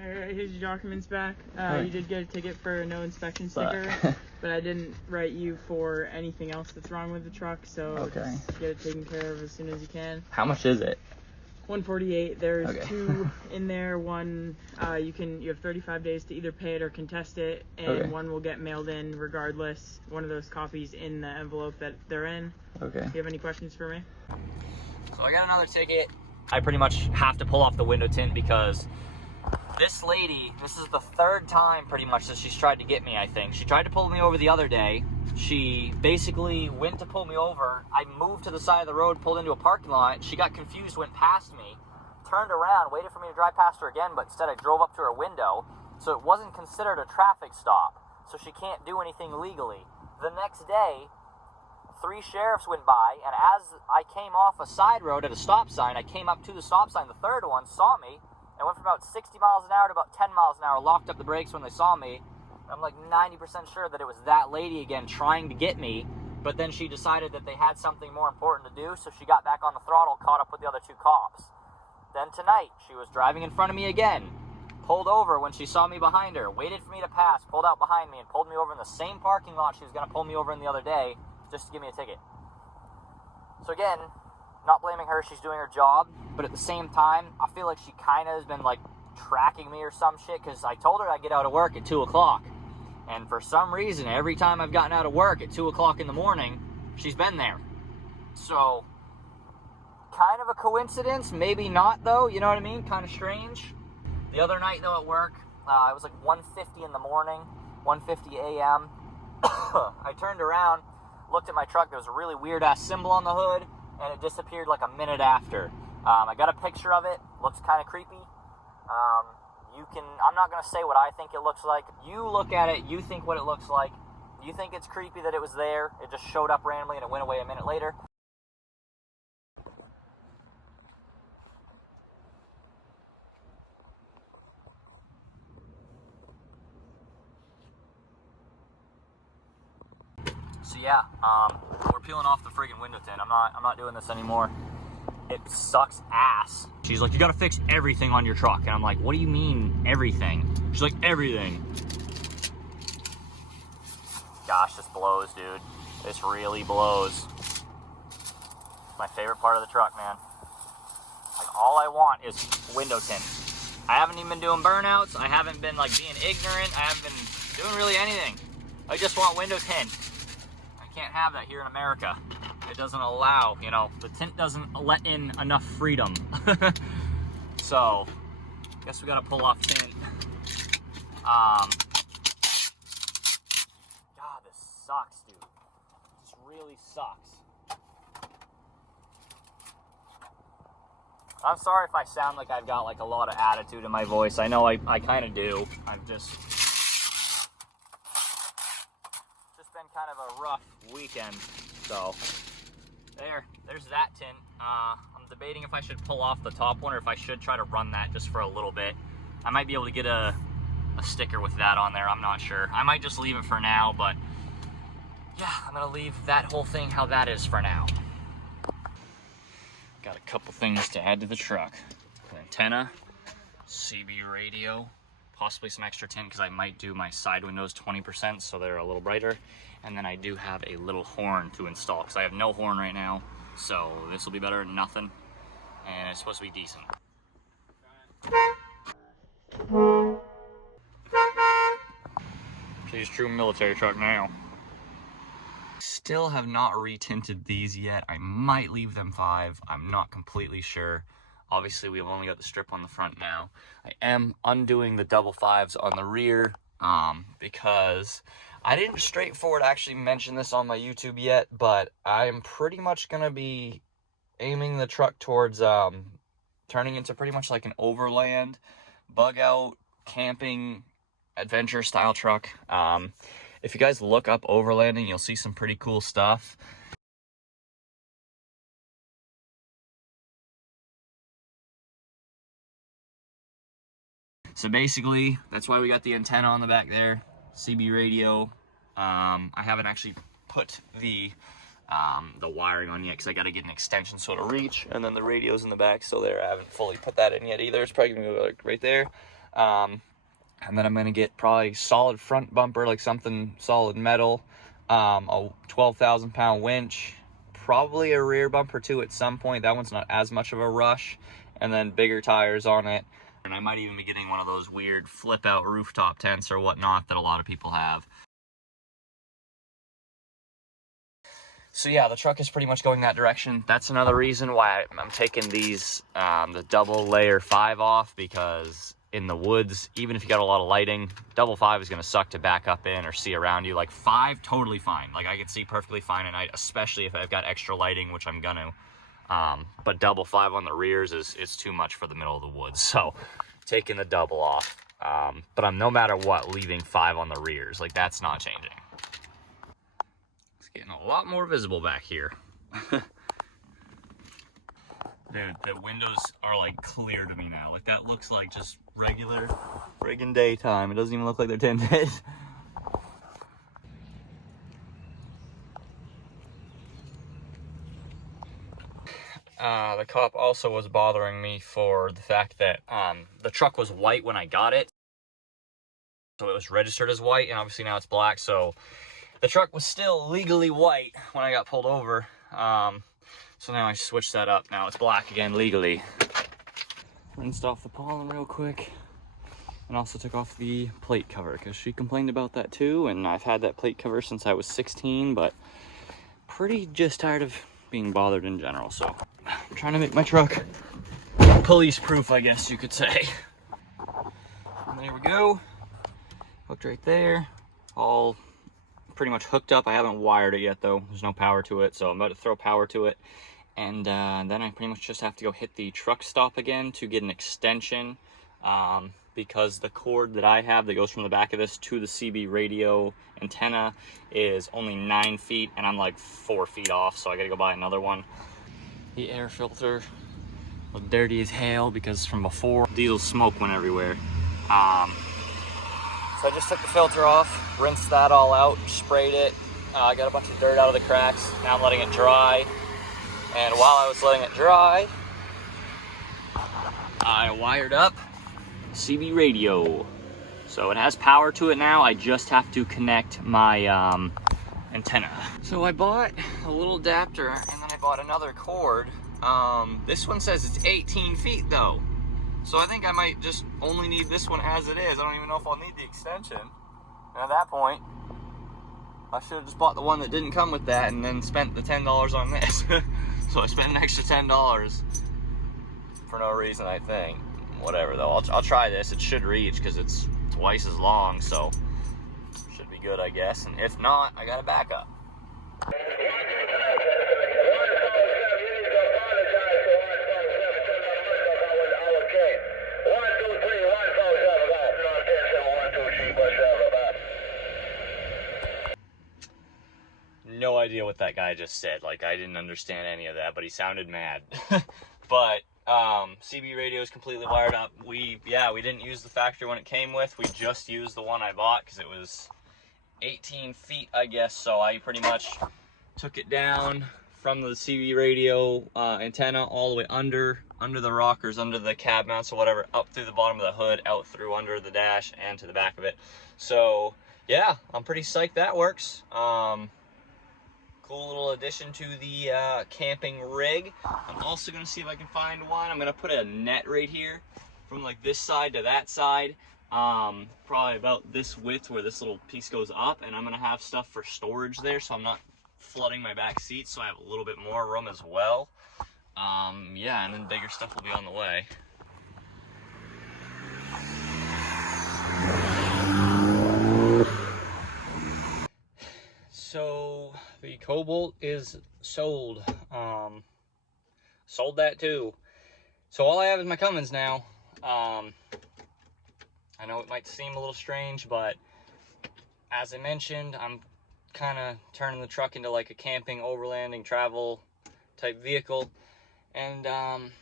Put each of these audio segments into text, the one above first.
Alright, here's your documents back. Right. You did get a ticket for a no inspection sticker, but I didn't write you for anything else that's wrong with the truck, so just get it taken care of as soon as you can. How much is it? $148. There's two in there. One, you have 35 days to either pay it or contest it, and one will get mailed in regardless. One of those copies in the envelope that they're in. Okay. Do you have any questions for me? So I got another ticket. I pretty much have to pull off the window tint because this lady, this is the third time pretty much that she's tried to get me, I think. She tried to pull me over the other day. She basically went to pull me over. I moved to the side of the road, pulled into a parking lot. She got confused, went past me, turned around, waited for me to drive past her again, but instead I drove up to her window. So it wasn't considered a traffic stop. So she can't do anything legally. The next day, 3 sheriffs went by, and as I came off a side road at a stop sign, I came up to the stop sign. The third one saw me and went from about 60 miles an hour to about 10 miles an hour, locked up the brakes when they saw me. I'm like 90% sure that it was that lady again trying to get me, but then she decided that they had something more important to do, so she got back on the throttle, caught up with the other 2 cops. Then tonight, she was driving in front of me again, pulled over when she saw me behind her, waited for me to pass, pulled out behind me, and pulled me over in the same parking lot she was going to pull me over in the other day just to give me a ticket. So again, not blaming her, she's doing her job, but at the same time, I feel like she kind of has been like tracking me or some shit, because I told her I'd get out of work at 2 o'clock. And for some reason, every time I've gotten out of work at 2 o'clock in the morning, she's been there. So, kind of a coincidence, maybe not though, you know what I mean? Kind of strange. The other night though at work, it was like 1:50 in the morning, 1:50 a.m. I turned around, looked at my truck, there was a really weird ass symbol on the hood, and it disappeared like a minute after. I got a picture of it, looks kind of creepy. I'm not going to say what I think it looks like. You look at it, you think what it looks like. You think it's creepy that it was there, it just showed up randomly and it went away a minute later. So yeah, we're peeling off the friggin' window tint. I'm not doing this anymore. It sucks ass. She's like, you gotta fix everything on your truck. And I'm like, what do you mean, everything? She's like, everything. Gosh, this blows, dude. This really blows. My favorite part of the truck, man. Like, all I want is window tint. I haven't even been doing burnouts. I haven't been, like, being ignorant. I haven't been doing really anything. I just want window tint. I can't have that here in America. It doesn't allow, you know, the tint doesn't let in enough freedom. So, guess we gotta pull off tint. God, this sucks, dude. This really sucks. I'm sorry if I sound like I've got like a lot of attitude in my voice. I know I kind of do. I've just been kind of a rough weekend, so. There's that tint. I'm debating if I should pull off the top one or if I should try to run that just for a little bit. I might be able to get a sticker with that on there, I'm not sure. I might just leave it for now, but yeah, I'm gonna leave that whole thing how that is for now. Got a couple things to add to the truck. An antenna, CB radio, possibly some extra tint because I might do my side windows 20% so they're a little brighter. And then I do have a little horn to install because I have no horn right now. So this will be better than nothing. And it's supposed to be decent. She's a true military truck now. Still have not retinted these yet. I might leave them 5. I'm not completely sure. Obviously, we've only got the strip on the front now. I am undoing the double 5s on the rear because I didn't straightforward actually mention this on my YouTube yet, but I'm pretty much going to be aiming the truck towards turning into pretty much like an overland, bug out, camping, adventure style truck. If you guys look up overlanding, you'll see some pretty cool stuff. So basically, that's why we got the antenna on the back there, CB radio. I haven't actually put the wiring on yet because I got to get an extension so it'll reach, and then the radio's in the back still there. I haven't fully put that in yet either. It's probably gonna go like right there. And then I'm going to get probably solid front bumper, like something solid metal, a 12,000 pound winch, probably a rear bumper too at some point. That one's not as much of a rush. And then bigger tires on it. And I might even be getting one of those weird flip out rooftop tents or whatnot that a lot of people have. So yeah, the truck is pretty much going that direction. That's another reason why I'm taking these, the double layer 5 off, because in the woods, even if you got a lot of lighting, double 5 is going to suck to back up in or see around you. Like 5, totally fine. Like I can see perfectly fine at night, especially if I've got extra lighting, which I'm gonna. But double 5 on the rears is too much for the middle of the woods. So taking the double off. But I'm no matter what leaving 5 on the rears. Like that's not changing. It's getting a lot more visible back here. Dude, the windows are like clear to me now. Like that looks like just regular friggin' daytime. It doesn't even look like they're tinted. The cop also was bothering me for the fact that the truck was white when I got it. So it was registered as white, and obviously now it's black. So the truck was still legally white when I got pulled over. So now I switched that up. Now it's black again legally. Rinsed off the pollen real quick. And also took off the plate cover because she complained about that too. And I've had that plate cover since I was 16, but pretty just tired of being bothered in general. So I'm trying to make my truck police proof, I guess you could say. And there we go. Hooked right there. All pretty much hooked up. I haven't wired it yet though. There's no power to it, so I'm about to throw power to it. And then I pretty much just have to go hit the truck stop again to get an extension, because the cord that I have that goes from the back of this to the CB radio antenna is only 9 feet, and I'm like 4 feet off, so I gotta go buy another one. The air filter was dirty as hell because from before, diesel smoke went everywhere. So I just took the filter off, rinsed that all out, sprayed it. I got a bunch of dirt out of the cracks. Now I'm letting it dry. And while I was letting it dry, I wired up CB radio. So it has power to it now. I just have to connect my antenna. So I bought a little adapter, and then I bought another cord. This one says it's 18 feet though. So I think I might just only need this one as it is. I don't even know if I'll need the extension. And at that point, I should have just bought the one that didn't come with that and then spent the $10 on this. So I spent an extra $10 for no reason, I think. Whatever though, I'll try this. It should reach because it's twice as long, so should be good, I guess. And if not, I got a backup. No idea what that guy just said. Like, I didn't understand any of that, but he sounded mad. But CB radio is completely wired up. We didn't use the factory one it came with. We just used the one I bought because it was 18 feet, I guess. So I pretty much took it down from the CB radio antenna all the way under the rockers, under the cab mounts or whatever, up through the bottom of the hood, out through under the dash and to the back of it. So yeah, I'm pretty psyched that works. Cool little addition to the camping rig. I'm also gonna see if I can find one. I'm gonna put a net right here from like this side to that side, probably about this width where this little piece goes up, and I'm gonna have stuff for storage there so I'm not flooding my back seats, so I have a little bit more room as well. Yeah, and then bigger stuff will be on the way. So the Cobalt is sold. Sold that too. So all I have is my Cummins now. I know it might seem a little strange, but as I mentioned, I'm kind of turning the truck into like a camping, overlanding, travel type vehicle. And I'm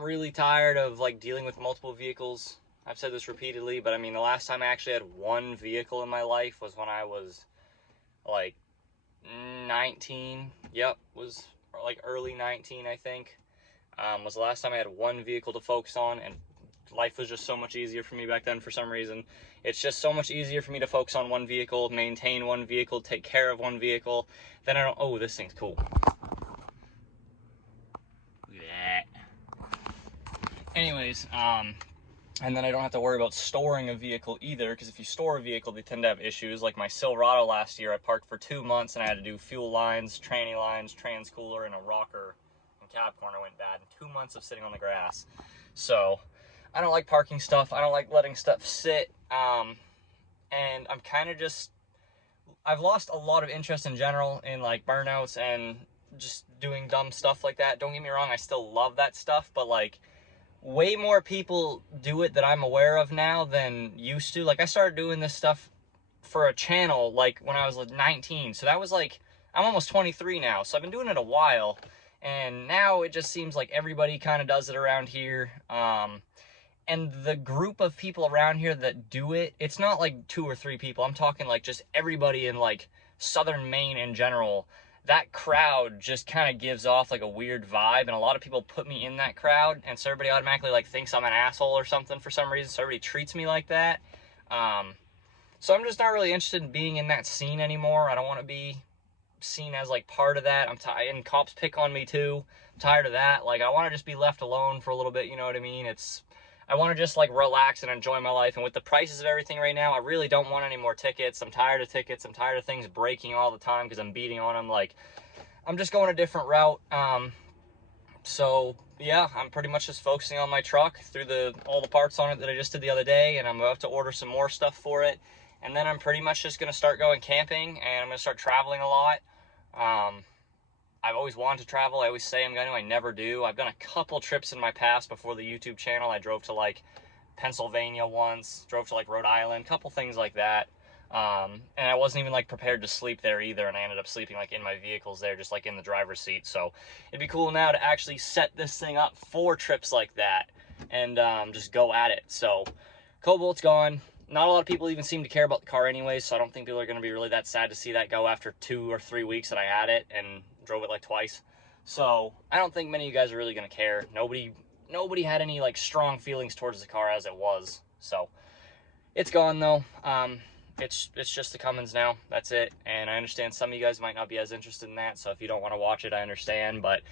really tired of like dealing with multiple vehicles. I've said this repeatedly, but I mean, the last time I actually had one vehicle in my life was when I was like 19. Yep, was like early 19, I think. Was the last time I had one vehicle to focus on, and life was just so much easier for me back then for some reason. It's just so much easier for me to focus on one vehicle, maintain one vehicle, take care of one vehicle. Then I don't, oh, this thing's cool. Look at that. Anyways, and then I don't have to worry about storing a vehicle either, because if you store a vehicle, they tend to have issues. Like my Silverado last year, I parked for 2 months and I had to do fuel lines, tranny lines, trans cooler, and a rocker and cab corner went bad in 2 months of sitting on the grass. So I don't like parking stuff. I don't like letting stuff sit. And I'm kind of just, I've lost a lot of interest in general in like burnouts and just doing dumb stuff like that. Don't get me wrong, I still love that stuff, but like way more people do it that I'm aware of now than used to. Like I started doing this stuff for a channel like when I was like 19. So that was like, I'm almost 23 now. So I've been doing it a while. And now it just seems like everybody kind of does it around here. And the group of people around here that do it, it's not like 2 or 3 people. I'm talking like just everybody in like southern Maine in general. That crowd just kind of gives off like a weird vibe, and a lot of people put me in that crowd, and so everybody automatically like thinks I'm an asshole or something for some reason, so everybody treats me like that. So I'm just not really interested in being in that scene anymore. I don't want to be seen as like part of that. I'm tired, and cops pick on me too. I'm tired of that. Like I want to just be left alone for a little bit, you know what I mean? I want to just like relax and enjoy my life, and with the prices of everything right now, I really don't want any more tickets. I'm tired of tickets. I'm tired of things breaking all the time because I'm beating on them. Like I'm just going a different route. So yeah, I'm pretty much just focusing on my truck through all the parts on it that I just did the other day, and I'm about to order some more stuff for it. And then I'm pretty much just going to start going camping, and I'm going to start traveling a lot. I've always wanted to travel. I always say I'm going to. I never do. I've done a couple trips in my past before the YouTube channel. I drove to like Pennsylvania once, drove to like Rhode Island, couple things like that. And I wasn't even like prepared to sleep there either, and I ended up sleeping like in my vehicles there, just like in the driver's seat. So it'd be cool now to actually set this thing up for trips like that and just go at it. So Cobalt's gone. Not a lot of people even seem to care about the car anyway, so I don't think people are going to be really that sad to see that go after 2 or 3 weeks that I had it and drove it like twice. So I don't think many of you guys are really going to care. Nobody had any like strong feelings towards the car as it was. So it's gone though. It's just the Cummins now. That's it. And I understand some of you guys might not be as interested in that, so if you don't want to watch it, I understand. But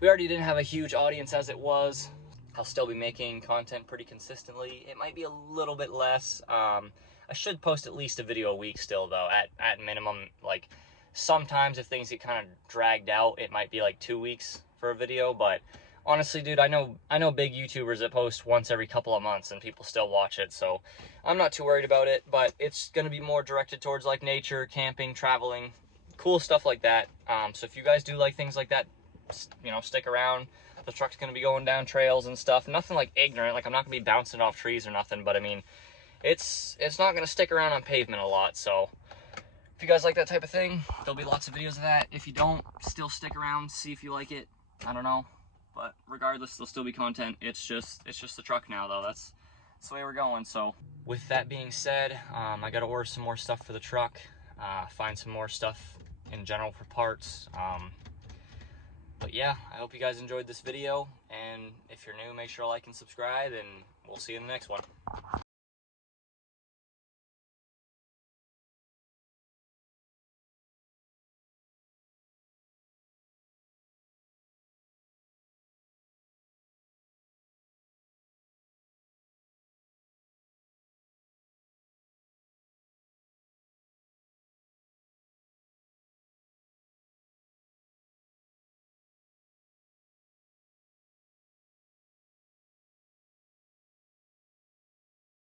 we already didn't have a huge audience as it was. I'll still be making content pretty consistently. It might be a little bit less. I should post at least a video a week still though, at minimum. Like sometimes if things get kind of dragged out, it might be like 2 weeks for a video. But honestly, dude, I know big YouTubers that post once every couple of months and people still watch it. So I'm not too worried about it, but it's going to be more directed towards like nature, camping, traveling, cool stuff like that. So if you guys do like things like that, you know, stick around. The truck's going to be going down trails and stuff. Nothing like ignorant. Like I'm not going to be bouncing off trees or nothing, but I mean, it's not going to stick around on pavement a lot. So if you guys like that type of thing, there'll be lots of videos of that. If you don't, still stick around, see if you like it. I don't know. But regardless, there'll still be content. It's just the truck now though. That's the way we're going. So with that being said, I got to order some more stuff for the truck, find some more stuff in general for parts. But yeah, I hope you guys enjoyed this video, and if you're new, make sure to like and subscribe, and we'll see you in the next one.